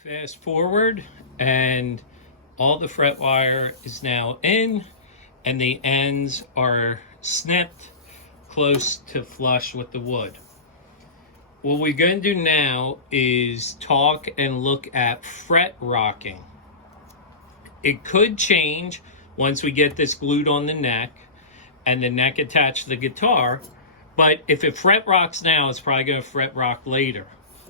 Fast forward and all the fret wire is now in and the ends are snipped close to flush with the wood. What we're going to do now is talk and look at fret rocking. It could change once we get this glued on the neck and the neck attached to the guitar, but if it fret rocks now, it's probably going to fret rock later.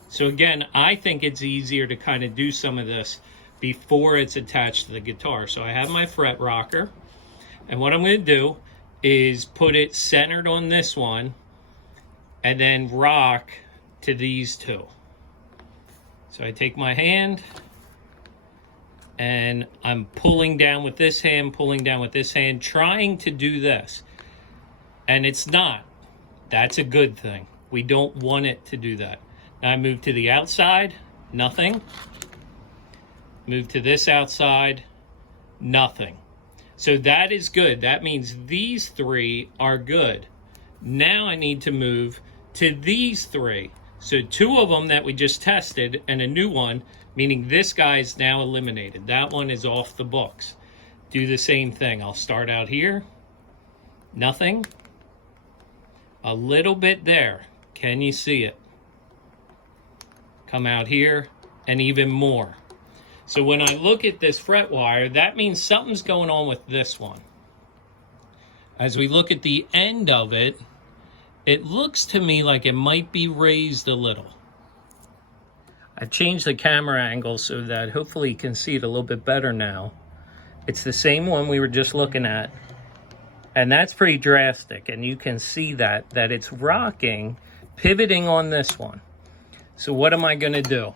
So again, I think it's easier to kind of do some of this before it's attached to the guitar. So I have my fret rocker, and what I'm going to do is put it centered on this one and then rock to these two. So I take my hand and I'm pulling down with this hand, pulling down with this hand, trying to do this. And it's not. That's a good thing. We don't want it to do that. Now I move to the outside, nothing. Move to this outside, nothing. So that is good. That means these three are good. Now I need to move to these three. So two of them that we just tested and a new one, meaning this guy is now eliminated. That one is off the books. Do the same thing. I'll start out here. Nothing. A little bit there. Can you see it? Come out here and even more. So when I look at this fret wire, that means something's going on with this one. As we look at the end of it, it looks to me like it might be raised a little. I've changed the camera angle so that hopefully you can see it a little bit better now. It's the same one we were just looking at. And that's pretty drastic. And you can see that it's rocking, pivoting on this one. So what am I going to do?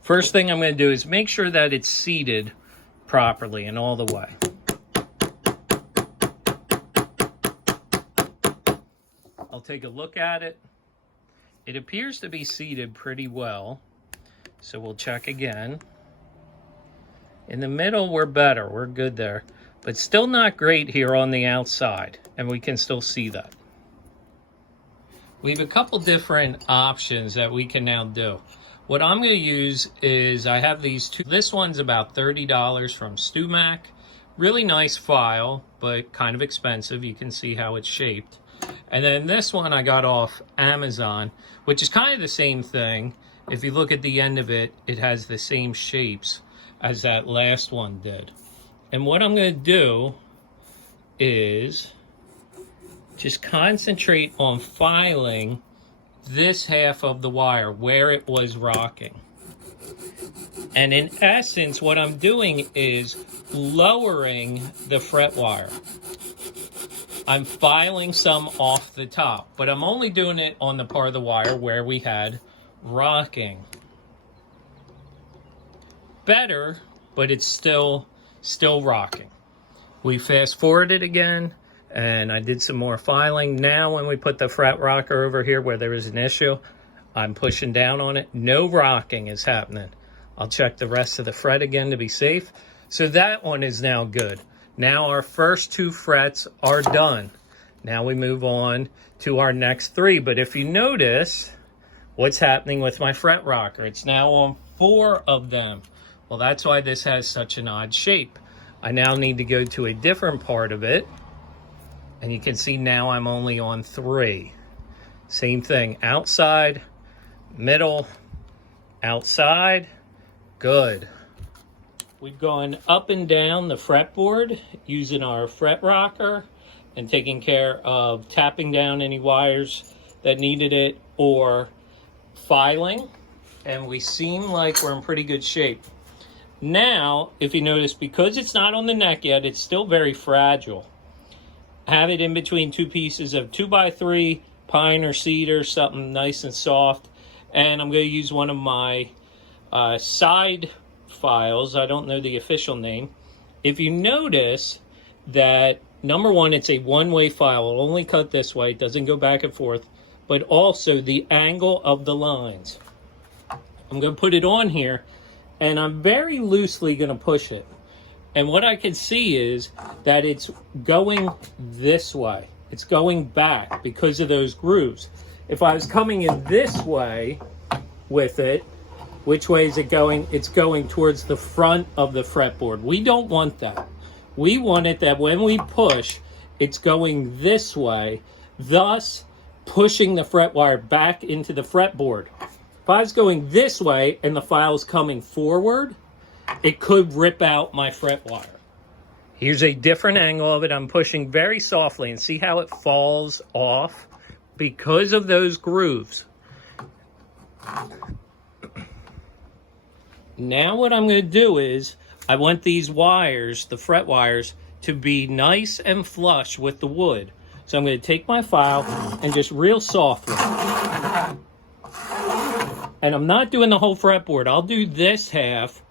First thing I'm going to do is make sure that it's seated properly and all the way. I'll take a look at it. It appears to be seated pretty well. So we'll check again. In the middle, we're better. We're good there. But still not great here on the outside. And we can still see that. We have a couple different options that we can now do. What I'm going to use is I have these two. This one's about $30 from StewMac. Really nice file, but kind of expensive. You can see how it's shaped. And then this one I got off Amazon, which is kind of the same thing. If you look at the end of it, it has the same shapes as that last one did. And what I'm going to do is just concentrate on filing this half of the wire where it was rocking. And in essence, what I'm doing is lowering the fret wire. I'm filing some off the top, but I'm only doing it on the part of the wire where we had rocking. Better, but it's still rocking. We fast forwarded again, and I did some more filing. Now when we put the fret rocker over here where there is an issue, I'm pushing down on it. No rocking is happening. I'll check the rest of the fret again to be safe. So that one is now good. Now our first two frets are done. Now we move on to our next three. But if you notice what's happening with my fret rocker, it's now on 4 of them. Well, that's why this has such an odd shape. I now need to go to a different part of it. And you can see now I'm only on 3. Same thing, outside, middle, outside, good. We've gone up and down the fretboard using our fret rocker and taking care of tapping down any wires that needed it or filing. And we seem like we're in pretty good shape. Now, if you notice, because it's not on the neck yet, it's still very fragile. Have it in between 2 pieces of 2x3 pine or cedar, something nice and soft. And I'm going to use one of my side files. I don't know the official name. If you notice that, number one, it's a one-way file. It'll only cut this way. It doesn't go back and forth. But also the angle of the lines. I'm going to put it on here, and I'm very loosely going to push it. And what I can see is that it's going this way. It's going back because of those grooves. If I was coming in this way with it, Which way is it going? It's going towards the front of the fretboard. We don't want that. We want it that when we push, it's going this way, thus pushing the fret wire back into the fretboard. If I was going this way and the file's coming forward, it could rip out my fret wire. Here's a different angle of it. I'm pushing very softly, and see how it falls off because of those grooves. Now what I'm going to do is, I want these wires, the fret wires, to be nice and flush with the wood. So I'm going to take my file and just real softly. And I'm not doing the whole fretboard. I'll do this half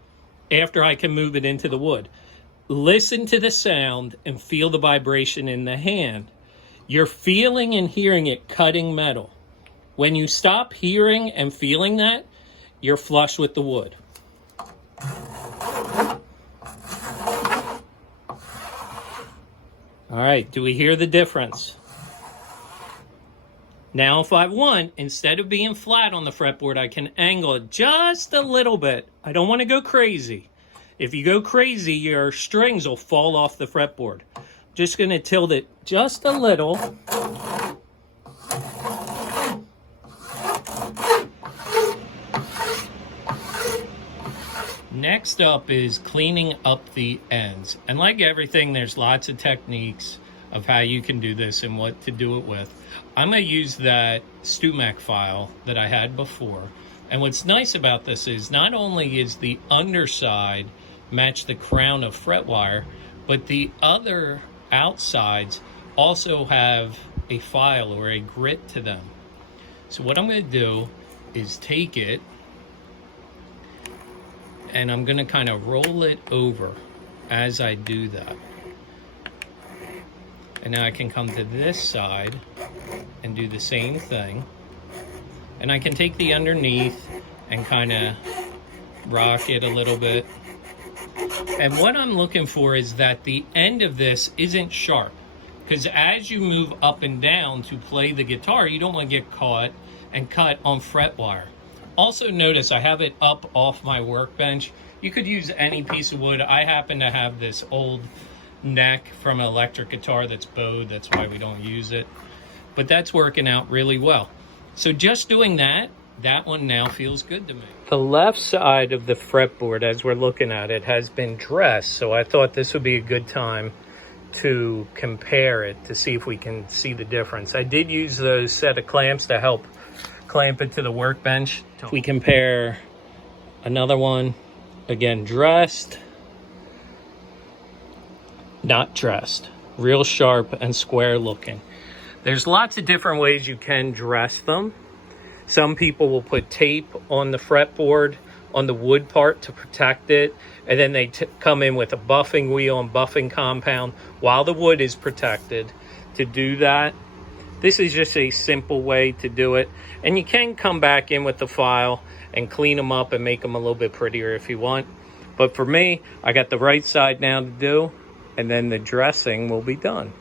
after I can move it into the wood. Listen to the sound and feel the vibration in the hand. You're feeling and hearing it cutting metal. When you stop hearing and feeling that, you're flush with the wood. All right, do we hear the difference? Now if I want, instead of being flat on the fretboard, I can angle it just a little bit. I don't want to go crazy. If you go crazy, your strings will fall off the fretboard. Just going to tilt it just a little. Next up is cleaning up the ends. And like everything, there's lots of techniques of how you can do this and what to do it with. I'm going to use that StuMac file that I had before. And what's nice about this is not only is the underside match the crown of fret wire, but the other outsides also have a file or a grit to them. So what I'm going to do is take it and I'm going to kind of roll it over as I do that. And now I can come to this side and do the same thing. And I can take the underneath and kind of rock it a little bit. And what I'm looking for is that the end of this isn't sharp. Because as you move up and down to play the guitar, you don't want to get caught and cut on fret wire. Also notice I have it up off my workbench. You could use any piece of wood. I happen to have this old neck from an electric guitar that's bowed. That's why we don't use it. But that's working out really well. So just doing that one now feels good to me. The left side of the fretboard, as we're looking at it, has been dressed. So I thought this would be a good time to compare it to see if we can see the difference. I did use those set of clamps to help clamp it to the workbench. If we compare another one, again, dressed, not dressed, real sharp and square looking. There's lots of different ways you can dress them. Some people will put tape on the fretboard, on the wood part to protect it, and then they come in with a buffing wheel and buffing compound while the wood is protected to do that. This is just a simple way to do it, and you can come back in with the file and clean them up and make them a little bit prettier if you want. But for me, I got the right side now to do, and then the dressing will be done.